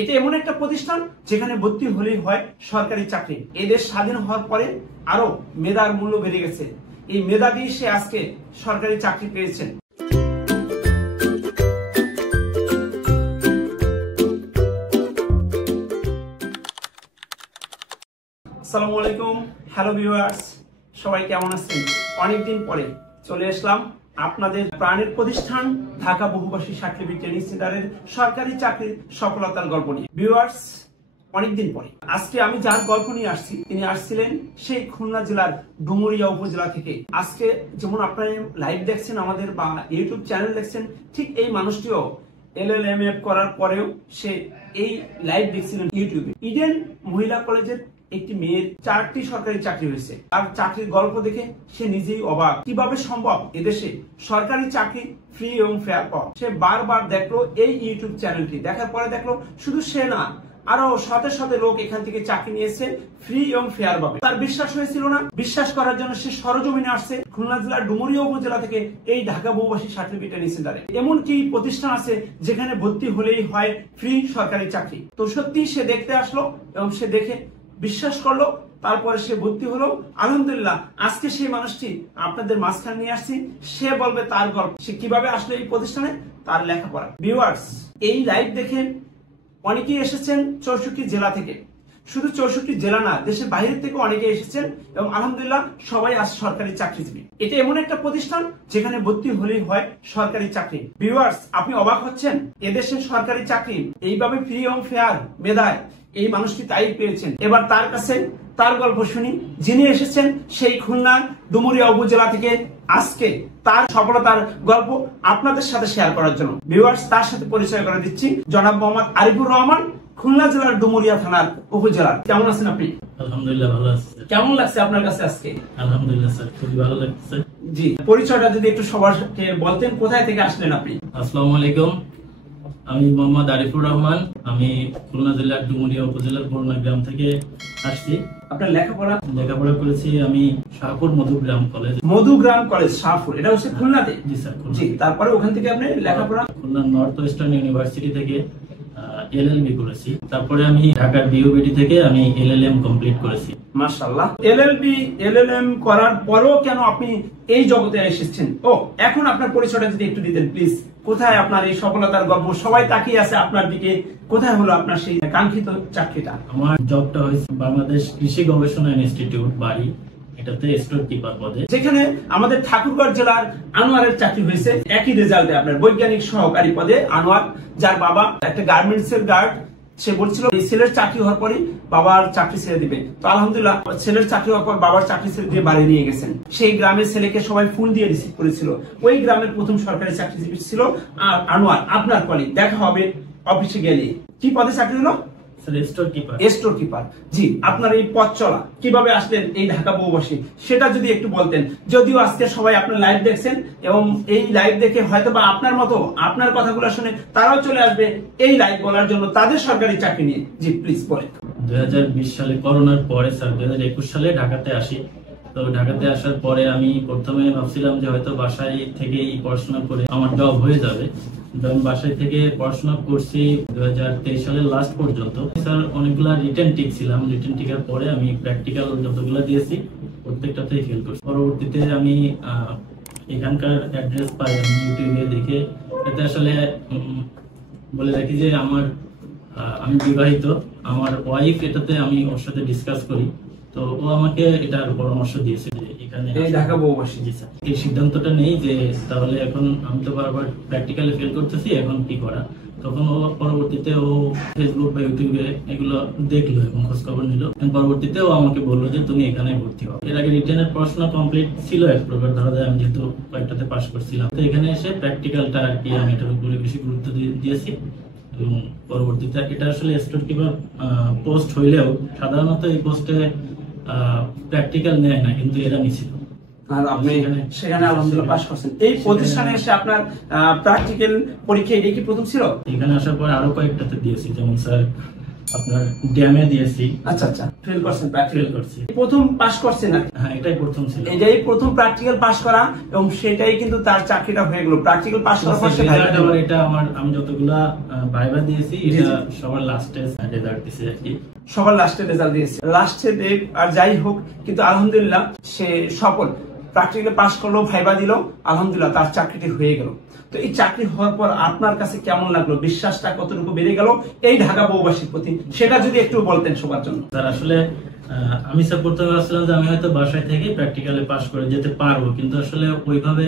এটা এমন একটা প্রতিষ্ঠান যেখানে ভর্তি হলেই হয় সরকারি চাকরি। এদেশ স্বাধীন হওয়ার পরে আরো মেধার মূল্য বেড়ে গেছে। এই মেধা দিয়ে সে আজকে সরকারি চাকরি পেয়েছেন। আসসালামু আলাইকুম, হ্যালো ভিউয়ার্স, সবাই কেমন আছেন? অনেকদিন পরে চলে আসলাম আপনাদের প্রাণের প্রতিষ্ঠান ঢাকা বহুভাষী সার্টিফিকেট ট্রেনিং সেন্টারের সরকারি চাকরির সফলতার গল্প নিয়ে। ভিউয়ার্স, অনেকদিন পরে আজকে আমি যার গল্প নিয়ে আসছি, তিনি আসছিলেন সেই খুলনা জেলার ডুমুরিয়া উপজেলা থেকে। আজকে যেমন আপনারা লাইভ দেখছেন আমাদের বা ইউটিউব চ্যানেল দেখছেন, ঠিক এই মানুষটিও LLM করার পরেও সে এই লাইভ দেখছিলেন ইউটিউবে। ইডেন মহিলা কলেজের একটি মেয়ের 4টি সরকারি চাকরি হয়েছে। তার চাকরির গল্প দেখে সে নিজেই অবাক, কিভাবে সম্ভব এদেশে সরকারি চাকরি ফ্রি এবং ফেয়ার পাওয়া। সে বারবার দেখলো এই ইউটিউব চ্যানেলটি, দেখার পরে দেখলো শুধু সে না, আরো শত শত লোক এখান থেকে চাকরি নিয়েছে ফ্রি এবং ফেয়ার ভাবে। তার বিশ্বাস হয়েছিল না, বিশ্বাস করার জন্য সে সরজমিনে আসছে খুলনা জেলার ডুমুরিয়া উপজেলা থেকে এই ঢাকা বহুভাষী সার্টিফিকেট ট্রেনিং সেন্টারে। এমন কি প্রতিষ্ঠান আছে যেখানে ভর্তি হলেই হয় ফ্রি সরকারি চাকরি? তো সত্যি সে দেখতে আসলো এবং সে দেখে বিশ্বাস করলো, তারপরে সে ভর্তি হলো। আলহামদুলিল্লাহ, আজকে সেই মানুষটি আপনাদের মাঝখানে নিয়ে আসছি। সে বলবে তার গল্প, সে কিভাবে আসলো এই প্রতিষ্ঠানে, তার লেখাপড়া। ভিউয়ার্স, এই লাইভ দেখে অনেকেই এসেছেন 64 জেলা থেকে। শুধু 64 জেলা না, দেশের বাইরে থেকে অনেকে এসেছেন এবং আলহামদুলিল্লাহ সবাই আজ সরকারি চাকরিজীবী। এটা এমন একটা প্রতিষ্ঠান যেখানে ভর্তি হলেই হয় সরকারি চাকরি। ভিউয়ার্স, আপনি অবাক হচ্ছেন, এদেশের সরকারি চাকরি এইভাবে ফ্রি এবং ফেয়ার মেধায় এই মানুষটি তাই পেয়েছেন। এবার তার কাছে তার গল্প শুনি। যিনি এসেছেন সেই খুলনা ডুমুরিয়া উপজেলা থেকে আজকে তার সফলতার গল্প আপনাদের সাথে শেয়ার করার জন্য। ভিউয়ার্স, তার সাথে পরিচয় করে দিচ্ছি, জনাব মোহাম্মদ আরিফুর রহমান, খুলনা জেলার ডুমুরিয়া থানার উপজেলার। কেমন আছেন আপনি? আলহামদুলিল্লাহ ভালো আছি। কেমন লাগছে আপনার কাছে আজকে? আলহামদুলিল্লাহ স্যার, খুবই ভালো লাগছে। জি, পরিচয়টা যদি একটু সবাইকে বলতেন, কোথায় থেকে আসলেন আপনি? আসসালামু আলাইকুম, আমি মোহাম্মদ আরিফুর রহমান। আমি খুলনা জেলার ডুমুরিয়া উপজেলার বরুণা গ্রাম থেকে আসছি। আপনার লেখাপড়া করেছি আমি শাহপুর মধুগ্রাম কলেজ। মধুগ্রাম কলেজ, শাহপুর, এটা হচ্ছে খুলনাতে? জি স্যার। জি, তারপরে ওখান থেকে আপনি লেখাপড়া? খুলনা নর্থ ওয়েস্টার্ন ইউনিভার্সিটি থেকে LLB করেছি। তারপরে আমি ঢাকার DUBD থেকে আমি LLM কমপ্লিট করেছি। মাশাআল্লাহ। LLM করার পরেও কেন আপনি এই জগতে এসেছেন? ও, এখন আপনার পরিচয়টা যদি একটু দিতেন প্লিজ। কোথায় আপনার এই সফলতার গল্প? সবাই তাকিয়ে আছে আপনার দিকে। কোথায় হলো আপনার সেই কাঙ্ক্ষিত চাকরিটা? আমার জবটা হয়েছে বাংলাদেশ কৃষি গবেষণা ইনস্টিটিউট বাড়ি, এটাতে স্টোর কিপার পদে। যেখানে আমাদের ঠাকুরগাঁও জেলার আনোয়ারের চাকরি হয়েছে একই রেজাল্টে, আপনার বৈজ্ঞানিক সহকারী পদে আনোয়ার, যার বাবা একটা গার্মেন্টস এর গার্ড। সে বলছিল এই ছেলের চাকরি হওয়ার পরই বাবার চাকরি ছেড়ে দিবে। তো আলহামদুলিল্লাহ, ছেলের চাকরি হওয়ার পর বাবার চাকরি ছেড়ে দিয়ে বাড়ি নিয়ে গেছেন। সেই গ্রামের ছেলেকে সবাই ফুল দিয়ে রিসিভ করেছিল। ওই গ্রামের প্রথম সরকারি চাকরিজীবী ছিল আর আনোয়ার, আপনার কলিগ। দেখা হবে অফিসে গেলে। কি পদে চাকরি হলো? Store keeper. জি, আপনার এই পথ চলা কিভাবে আসলেন এই ঢাকা বহুভাষী, সেটা যদি একটু বলতেন। যদিও আজকে সবাই আপনার লাইভ দেখছেন এবং এই লাইভ দেখে হয়তো বা আপনার মতো আপনার কথাগুলো শুনে তারাও চলে আসবে এই লাইভ বলার জন্য তাদের সরকারি চাকরি নিয়ে। জি, প্লিজ বলেন। 2020 সালে করোনার পরে স্যার 2021 সালে ঢাকাতে আসি। তো ঢাকাতে আসার পরে আমি প্রথমে ভাবছিলাম যে হয়তো বাসায় থেকেই পড়াশোনা করে আমার জব হয়ে যাবে। আমি বাসায় থেকে পড়াশোনা করছি 2023 সালের লাস্ট পর্যন্ত। স্যার অনেকগুলা রিটেন টিকছিলাম। রিটেন টিকার পরে আমি প্র্যাকটিক্যাল যতগুলো দিয়েছি প্রত্যেকটাতেই ফেল করছি। পরবর্তীতে আমি এখানকার অ্যাড্রেস পাই আমি ইউটিউবে দেখে। এতে আসলে বলে রাখি যে আমি বিবাহিত, আমার ওয়াইফ, এটাতে আমি ওর সাথে ডিসকাস করি। তো ও আমাকে এটার পরামর্শ দিয়েছে যে এখানে ঢাকা বহুভাষী। জি স্যার, এই সিদ্ধান্তটা নেই যে তাহলে এখন আমি তো বারবার প্র্যাকটিক্যালি ফেল করতেছি, এখন কি করা। তখন ও পরবর্তীতে ও ফেসবুক বা ইউটিউবে এগুলো দেখলো এবং খোঁজখবর নিল। পরবর্তীতে ও আমাকে বললো যে তুমি এখানে ভর্তি হও। এর আগে রিটেনের পড়াশোনা কমপ্লিট ছিল এক প্রকার, ধরা যায় আমি যেহেতু কয়েকটাতে পাস করছিলাম। তো এখানে এসে প্র্যাকটিক্যালটা আর কি আমি এটার উপরে বেশি গুরুত্ব দিয়েছি। এবং পরবর্তীতে এটা আসলে স্টোর কিপার পোস্ট হইলেও সাধারণত এই পোস্টে প্র্যাকটিক্যাল নেয় না, কিন্তু এরা নিছিল। আর আপনি সেখানে আলহামদুলিল্লাহ পাস করছেন। এই প্রতিষ্ঠানে এসে আপনার প্র্যাকটিক্যাল পরীক্ষা এটাই কি প্রথম ছিল? এখানে আসার পরে আরো কয়েকটাতে দিয়েছি, যেমন স্যার আপনার ড্যামে দিয়েছি। আচ্ছা আচ্ছা, ফেল করছেন, প্র্যাকটিক্যাল করছি, প্রথম পাস করছেন না? হ্যাঁ, এটাই প্রথম ছিল, এটাই প্রথম প্র্যাকটিক্যাল পাস করা, এবং সেটাই কিন্তু তার চাকরিটা হয়ে গেল। প্র্যাকটিক্যাল পাস করার পর এটা আমি যতগুলা ভাইবা দিয়েছি এটা সবার লাস্টে রেজাল্ট দিয়েছি আর কি, সবার লাস্টে রেজাল্ট দিয়েছে, লাস্টে দেখ আর যাই হোক, কিন্তু আলহামদুলিল্লাহ সে সফল, প্র্যাকটিক্যাল পাস করলো, ভাইবা দিল, আলহামদুলিল্লাহ তার চাকরিটি হয়ে গেল। তো এই চাকরি হওয়ার পর আপনার কাছে কেমন লাগলো, বিশ্বাসটা কতটুকু বেড়ে গেল এই ঢাকা বউবাসীর প্রতি, সেটা যদি একটু বলতেন সবার জন্য। স্যার আসলে আমি স্যার প্রথমে ভাবছিলাম যে আমি হয়তো বাসায় থেকে প্র্যাকটিক্যালে পাস করে যেতে পারবো, কিন্তু আসলে ওইভাবে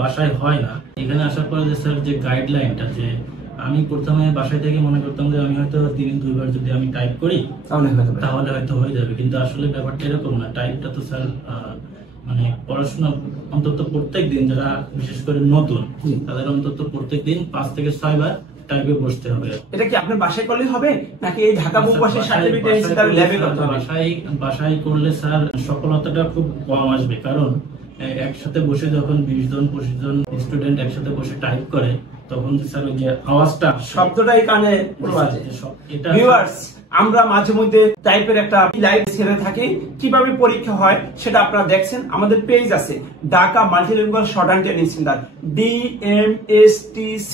বাসায় হয় না। এখানে আসার পরে যে স্যার যে গাইডলাইনটা, যে আমি প্রথমে বাসায় থেকে মনে করতাম যে আমি হয়তো দিনে 2 বার যদি আমি টাইপ করি তাহলে হয়তো হয়ে যাবে, কিন্তু আসলে ব্যাপারটা এরকম না। টাইপটা তো স্যার মানে পড়াশোনা অন্তত প্রত্যেক দিন, যারা বিশেষ করে নতুন তাদের অন্তত প্রত্যেক দিন 5 থেকে 6 বার টাইপে বসতে হবে। এটা কি আপনি বাসায় করলে হবে নাকি এই ঢাকা বউবাসীর সার্টিফিকেট তার ল্যাবে করতে হবে? বাসায় করলে স্যার সফলতাটা খুব কম আসবে, কারণ একসাথে বসে যখন 20 জন 25 জন স্টুডেন্ট একসাথে বসে টাইপ করে তখন স্যার ওই যে আওয়াজটা, শব্দটাই কানে বাজে। ভিউয়ার্স, আমরা মাঝে মধ্যে টাইপের একটা লাইভ ছেড়ে থাকি, কিভাবে পরীক্ষা হয় সেটা আপনারা দেখছেন। আমাদের পেজ আছে Dhaka multilingual short hand training centre, DMSTC,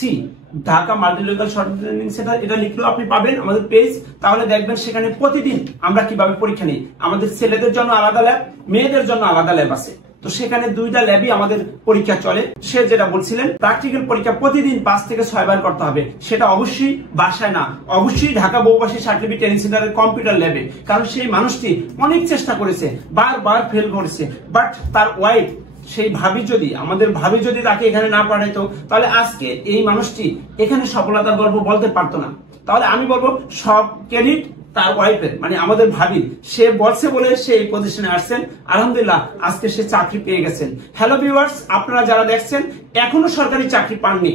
Dhaka multilingual short hand training centre, এটা লিখলেও আপনি পাবেন আমাদের পেজ। তাহলে দেখবেন সেখানে প্রতিদিন আমরা কিভাবে পরীক্ষা নিই। আমাদের ছেলেদের জন্য আলাদা ল্যাব, মেয়েদের জন্য আলাদা ল্যাব আছে। তো সেখানে 2টা ল্যাবই আমাদের পরীক্ষা চলে। সে যেটা বলছিলেন প্র্যাকটিক্যাল পরীক্ষা প্রতিদিন 5 থেকে 6 বার করতে হবে, সেটা অবশ্যই বাসায় না, অবশ্যই ঢাকা বউবাসী সার্টিফিকেট ট্রেনিং সেন্টারের কম্পিউটার ল্যাবে। কারণ সেই মানুষটি অনেক চেষ্টা করেছে, বারবার ফেল করেছে, বাট তার ওয়াইফ, সেই ভাবি যদি, আমাদের ভাবি যদি তাকে এখানে না পাঠাইতো তাহলে আজকে এই মানুষটি এখানে সফলতার গল্প বলতে পারতো না। তাহলে আমি বলবো সব ক্রেডিট তার ওয়াইফের, মানে আমাদের ভাবি, সে বলছে বলে সে এই পজিশনে আসছেন। আলহামদুলিল্লাহ আজকে সে চাকরি পেয়ে গেছেন। হ্যালো ভিউয়ার্স, আপনারা যারা দেখছেন এখনো সরকারি চাকরি পাননি,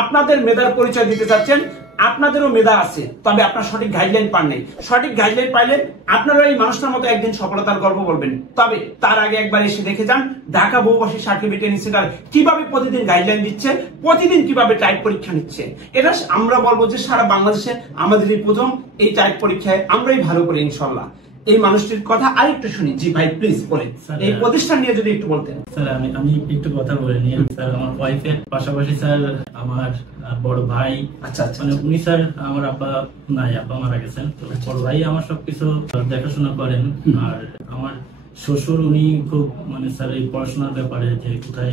আপনাদের মেধার পরিচয় দিতে চাচ্ছেন, আপনাদেরও মেধা আছে, তবে আপনার সঠিক গাইডলাইন পান নাই। সঠিক গাইডলাইন পাইলে আপনারা এই মানুষটার মতো একদিন সফলতার গল্প বলবেন। তবে তার আগে একবার এসে দেখে যান ঢাকা বউবাসী সার্টিফিকেট ট্রেনিং সেন্টার কিভাবে প্রতিদিন গাইডলাইন দিচ্ছে, প্রতিদিন কিভাবে টাইপ পরীক্ষা নিচ্ছে। এটা আমরা বলবো যে সারা বাংলাদেশে আমাদের এই প্রথম এই টাইপ পরীক্ষায় আমরাই ভালো করি ইনশাল্লাহ। এই মানুষটির কথা আরেকটু শুনি। জি ভাই, প্লিজ বলেন, এই প্রতিষ্ঠান নিয়ে যদি একটু বলতেন। স্যার আমি একটু কথা বলে নিই। স্যার আমার ওয়াইফের পাশাপাশি স্যার আমার বড় ভাই, আচ্ছা মানে উনি স্যার, আমার আব্বা নাই, আব্বা মারা গেছেন, তো বড় ভাই আমার সবকিছু দেখাশোনা করেন। আর আমার শ্বশুর, উনি খুব মানে স্যার এই পড়াশোনার ব্যাপারে যে কোথায়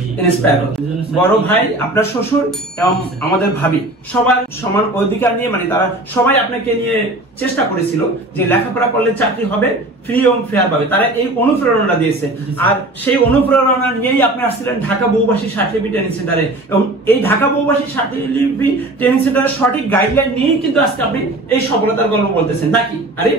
বড় ভাই, আপনার শ্বশুর এবং আমাদের ভাবি সবার সমান অধিকার নিয়ে, মানে তারা সবাই আপনাকে নিয়ে চেষ্টা করেছিল যে লেখাপড়া করলে চাকরি হবে, ফ্রি এবং ফেয়ার পাবে। তারা এই অনুপ্রেরণা দিয়েছে, আর সেই অনুপ্রেরণা নিয়েই আপনি আসছিলেন ঢাকা বউবাসী সার্টিফিকেট ট্রেনিং সেন্টারে। এবং এই ঢাকা বউবাসী সার্টিফিকেট ট্রেনিং সেন্টারের সঠিক গাইডলাইন নিয়েই কিন্তু আজকে আপনি এই সফলতার গল্প বলতেছেন নাকি? আরে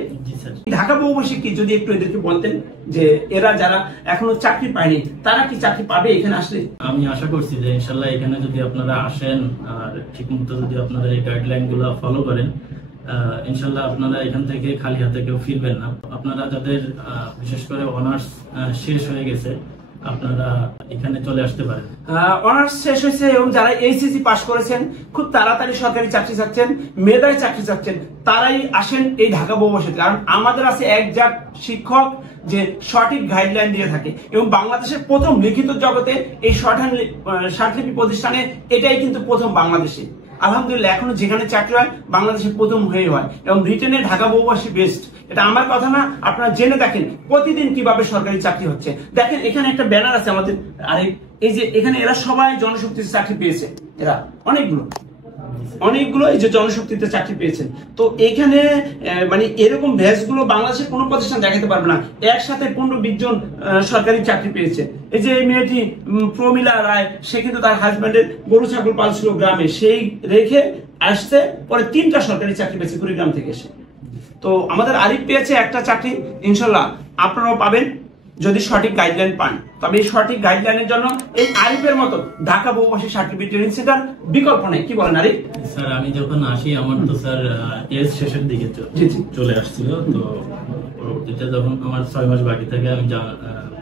ঢাকা বউবাসী কি যদি একটু এদেরকে বলতেন যে এরা যারা এখনো চাকরি পায়নি তারা কি চাকরি পাবে এখানে আসলে? আমি আশা করছি যে ইনশাল্লাহ এখানে যদি আপনারা আসেন আর ঠিক মতো যদি আপনারা এই গাইডলাইন গুলো ফলো করেন, ইনশাল্লাহ আপনারা এখান থেকে খালি হাতে কেউ ফিরবেন না। আপনারা যাদের বিশেষ করে অনার্স শেষ হয়ে গেছে আপনারা এখানে চলে আসতে পারেন। অনার্স শেষ হয়েছে এবং যারা এইচএসসি পাস করেছেন, খুব তাড়াতাড়ি সরকারি চাকরি চাচ্ছেন, মেধায় চাকরি চাচ্ছেন, তারাই আসেন এই ঢাকা বউবাসীতে। কারণ আমাদের আছে একজাত শিক্ষক যে সঠিক গাইডলাইন দিয়ে থাকে, এবং বাংলাদেশের প্রথম লিখিত জগতে এই শর্ট হ্যান্ড সার্টিফিকেট প্রতিষ্ঠানে এটাই কিন্তু প্রথম বাংলাদেশে। আলহামদুলিল্লাহ এখনো যেখানে চাকরি হয় বাংলাদেশে প্রথম হয়ে হয়, এবং ব্রিটেনে ঢাকা বউবাসী বেস্ট। এটা আমার কথা না, আপনারা জেনে দেখেন প্রতিদিন কিভাবে সরকারি চাকরি হচ্ছে। দেখেন এখানে একটা ব্যানার আছে আমাদের, আরে এই যে এখানে এরা সবাই জনশক্তিতে চাকরি পেয়েছে, এরা অনেকগুলো এই যে জনশক্তিতে চাকরি পেয়েছেন। তো এখানে মানে এরকম ব্যাচ গুলো বাংলাদেশের কোনো প্রতিষ্ঠান দেখাতে পারবে না, একসাথে 15-20 জন সরকারি চাকরি পেয়েছে। এই যে এই মেয়েটি প্রমিলা রায়, সে কিন্তু তার হাজব্যান্ডের গরু ছাগল পালছিল গ্রামে, সেই রেখে আসতে পরে 3টা সরকারি চাকরি পেয়েছে কুড়িগ্রাম থেকে এসে। তো আমাদের আরিফ পেয়েছে একটা চাকরি, ইনশাল্লাহ আপনারাও পাবেন যদি সঠিক গাইডলাইন পান। তবে এই সঠিক গাইডলাইনের জন্য এই আরিফের মতো ঢাকা বহুভাষী সার্টিফিকেট ট্রেনিং সেন্টার বিকল্প নেই। কি বলেন আরিফ? স্যার আমি যখন আসি আমার তো স্যার এজ শেষের দিকে চলে আসছিল, তো পরবর্তীতে যখন আমার 6 মাস বাকি থাকে আমি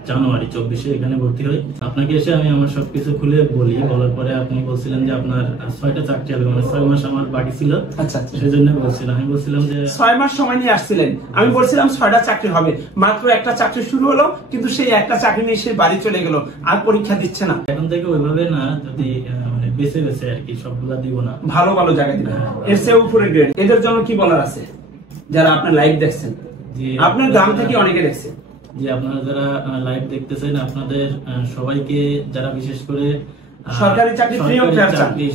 জানুয়ারি 24-এ এখানে ভর্তি হই। আপনাকে এসে আমি আমার সবকিছু খুলে বলি, বলার পরে আপনি বলছিলেন যে আপনার 6টা চাকরি হবে, মানে 6 মাস আমার বাকি ছিল। আচ্ছা, সেই জন্য বলছিলাম, আমি বলছিলাম যে 6 মাস সময় নিয়ে আসছিলেন, আমি বলছিলাম 6টা চাকরি হবে, মাত্র একটা চাকরি শুরু হলো, কিন্তু সেই একটা চাকরি নিয়ে সে বাড়ি চলে গেল, আর পরীক্ষা দিচ্ছে না। এখন থেকে ওইভাবে না, যদি মানে বেছে বেছে আর কি, সবগুলা দিব না, ভালো ভালো জায়গা দিবেন, এর চেয়ে উপরে গ্রেড। এদের জন্য কি বলার আছে যারা আপনার লাইভ দেখছেন? আপনার গ্রাম থেকে অনেকে দেখছেন। যে আপনারা যারা লাইভ দেখতেছেন, আপনাদের সবাইকে যারা বিশেষ করে সরকারি চাকরি ফ্রি এবং ফেয়ার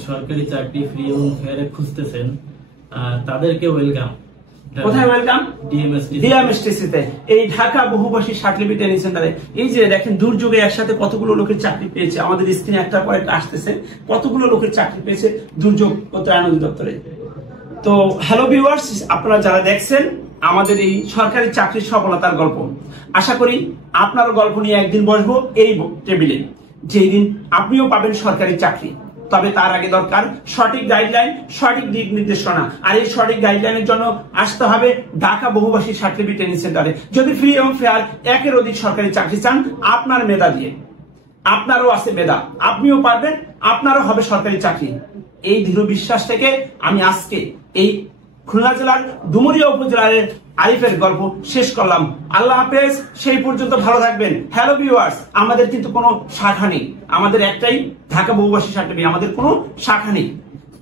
সরকারি চাকরি ফ্রি এবং ফেয়ার খুঁজতেছেন, তাদেরকে ওয়েলকাম। কোথায় ওয়েলকাম? ডিএমএসটিসি তে, এই ঢাকা বহুভাষী সার্টিফিকেট ট্রেনিং সেন্টারে। এই যে দেখেন, দুর্যোগে একসাথে কতগুলো লোকের চাকরি পেয়েছে, আমাদের স্ক্রিনে একটার পর একটা আসতেছে, কতগুলো লোকের চাকরি পেয়েছে দুর্যোগ ও ত্রাণ অধিদপ্তরে। তো হ্যালো ভিউয়ার্স, আপনারা যারা দেখছেন আমাদের এই সরকারি চাকরির সফলতার গল্প, আশা করি আপনার গল্প নিয়ে একদিন বসবো এই টেবিলে, যেই দিন আপনিও পাবেন সরকারি চাকরি। তবে তার আগে দরকার সঠিক গাইডলাইন, সঠিক দিক নির্দেশনা। আর এই সঠিক গাইডলাইনের জন্য আসতে হবে ঢাকা বহুভাষী সার্টিফিকেট ট্রেনিং সেন্টারে। যদি ফ্রি এবং ফেয়ার একের অধিক সরকারি চাকরি চান, আপনার মেধা দিয়ে, আপনারও আছে মেধা, আপনিও পারবেন, আপনারও হবে সরকারি চাকরি। এই দৃঢ় বিশ্বাস থেকে আমি আজকে এই খুলনা জেলার ডুমুরিয়া উপজেলার আরিফের গল্প শেষ করলাম। আল্লাহ হাফেজ, সেই পর্যন্ত ভালো থাকবেন। হ্যালো ভিউয়ার্স, আমাদের কিন্তু কোনো শাখা নেই, আমাদের একটাই ঢাকা বহুভাষী সার্টিফিকেট, আমাদের কোনো শাখা নেই।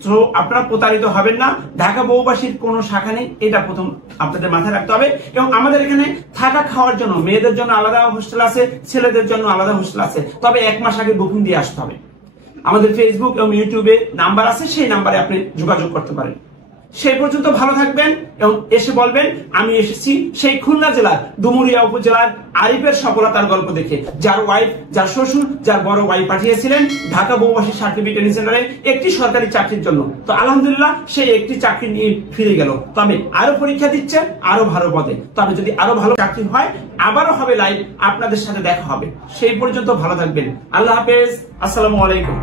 তো আপনারা প্রতারিত হবেন না, ঢাকা বহুভাষীর কোনো শাখা নেই, এটা প্রথম আপনাদের মাথায় রাখতে হবে। এবং আমাদের এখানে থাকা খাওয়ার জন্য মেয়েদের জন্য আলাদা হোস্টেল আছে, ছেলেদের জন্য আলাদা হোস্টেল আছে, তবে 1 মাস আগে বুকিং দিয়ে আসতে হবে। আমাদের ফেসবুক এবং ইউটিউবে নাম্বার আছে, সেই নাম্বারে আপনি যোগাযোগ করতে পারেন। সেই পর্যন্ত ভালো থাকবেন এবং এসে বলবেন আমি এসেছি সেই খুলনা জেলার ডুমুরিয়া উপজেলার আরিফের সফলতার গল্প দেখে, যার ওয়াইফ, যার শ্বশুর, যার বড় ভাই পাঠিয়েছিলেন ঢাকা বহুভাষী সার্টিফিকেট ট্রেনিং সেন্টারে একটি সরকারি চাকরির জন্য। তো আলহামদুলিল্লাহ সেই একটি চাকরি নিয়ে ফিরে গেল, তবে আরো পরীক্ষা দিচ্ছে আরো ভালো পদে। তবে যদি আরো ভালো চাকরি হয়, আবারও হবে লাইভ, আপনাদের সাথে দেখা হবে। সেই পর্যন্ত ভালো থাকবেন। আল্লাহ হাফেজ, আসসালামু আলাইকুম।